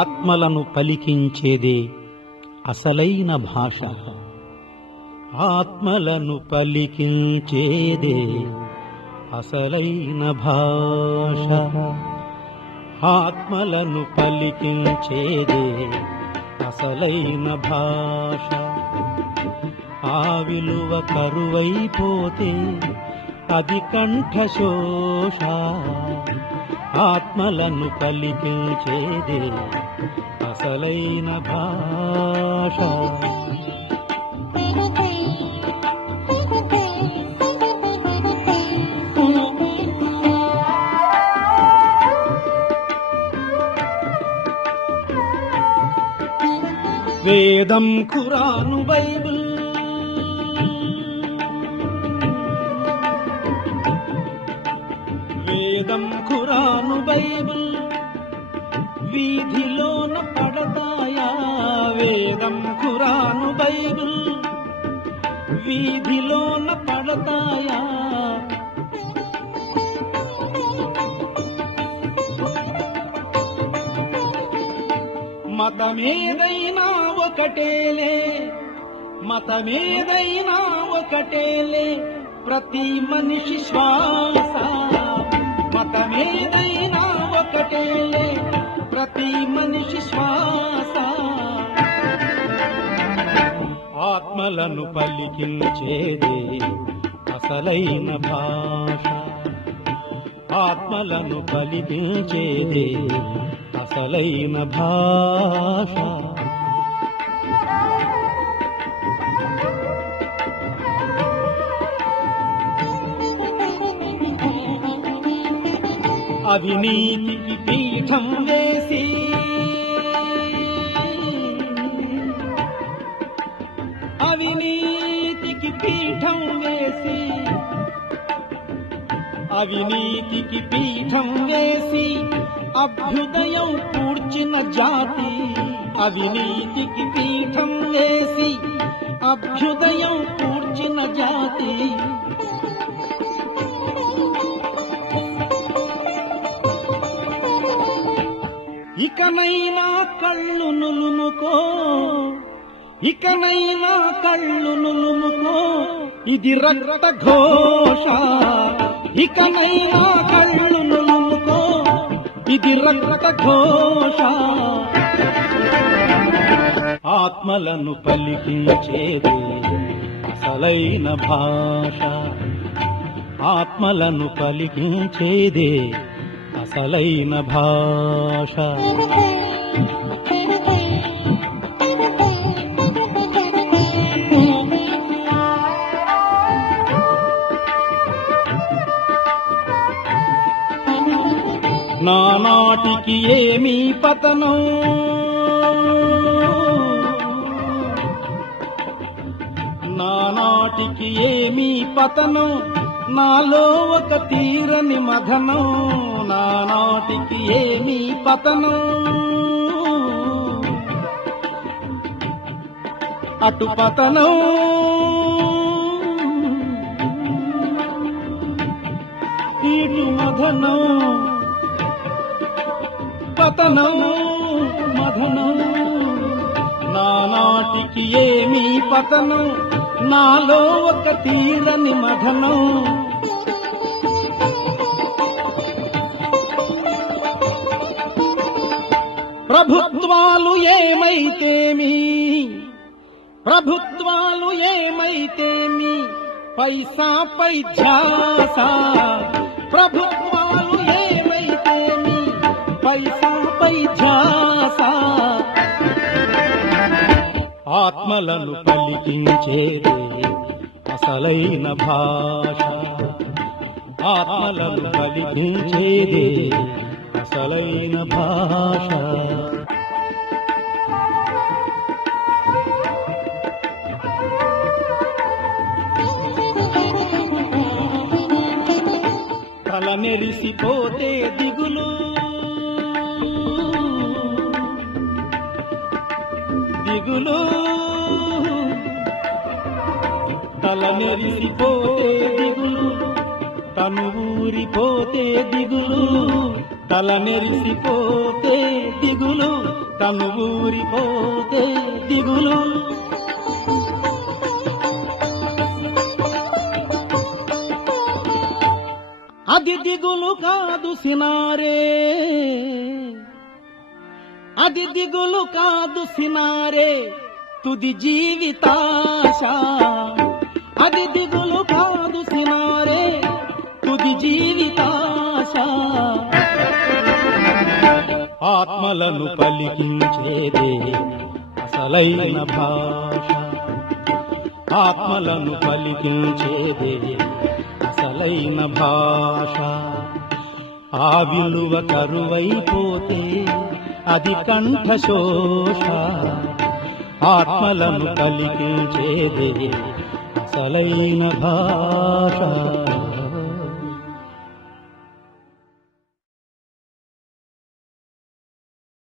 ఆత్మలను పలికించేదే అసలైన భాష. ఆత్మలను పలికించేదే అసలైన భాష. ఆత్మలను పలికించేదే అసలైన భాష. ఆ విలువ కరువైపోతే అది కంఠశోష. ఆత్మలను పలికించేదే అసలైన భాష. వేదం, ఖురాను, బైబిల్, వేదం, ఖురాను, బైబిల్ వీధిలోన పడతాయా? వేదం, ఖురాను, బైబిల్ వీధిలోన పడతాయా? మతమేదైనా ఒకటేలే, మతమేదైనా ఒకటేలే, ప్రతి మనిషి శ్వాస. మతమేదైనా ఒకటేలే, ప్రతి మనిషి శ్వాస. ఆత్మలను పలికించేదే అసలైన భాష. ఆత్మలను పలికించేదే అసలైన భాష. అవినీతికి పీఠం వేసి, అవినీతికి పీఠం వేసి, అవినీతికి పీఠం వేసి అభ్యుదయం కూర్చిన జాతి. అవినీతికి పీఠం వేసి అభ్యుదయం కూర్చిన జాతి. ఇకనైనా కళ్ళు నులుముకో, ఇకనైనా కళ్ళు నులుముకో, ఇది రక్త ఘోష. ఇకనైనా కళ్ళు నులుముకో, ఇది రక్త ఘోష. ఆత్మలను పలికించేదే అసలైన భాష. ఆత్మలను పలికించేదే అసలైన భాష. నానాటికి ఏమీ పతనం, నానాటికి ఏమీ పతనం, నాలో ఒక తీరని మథనం. నానాటికి ఏమీ పతనం, అటు పతనం, ఇటు మథనం. పతనం, మథనం, నానాటికి ఏమీ పతనం, నాలో ఒక తీరని మథనం. ప్రభుత్వాలు ఏమైతేమి, ప్రభుత్వాలు ఏమైతేమి, పైసాపై ధ్యాస. ప్రభుత్వాలు ఏమైతేమి, పైసాపై ధ్యాస. ఆత్మలను పలికించేదే అసలైన భాష. ఆత్మలను పలికించేదే అసలైన భాష. తల మెరిసిపోతే దిగులు, దిగులు తల మెరిసిపోతే దిగులు, తను ఊరిపోతే దిగులు. తల మెరిసిపోతే దిగులు, తను ఊరిపోతే దిగులు. అది దిగులు కాదు సినారే, అది దిగులు కాదు సినారే, తుది జీవితాశ. అది దిగులు కాదు సినారే, తుది జీవితాశ. ఆత్మలను పలికించేదే అసలైన భాష. ఆత్మలను పలికించేదే అసలైన భాష. ఆ విలువ కరువైపోతే అది కంఠశోష. ఆత్మలను పలికించేదే అసలైన భాష.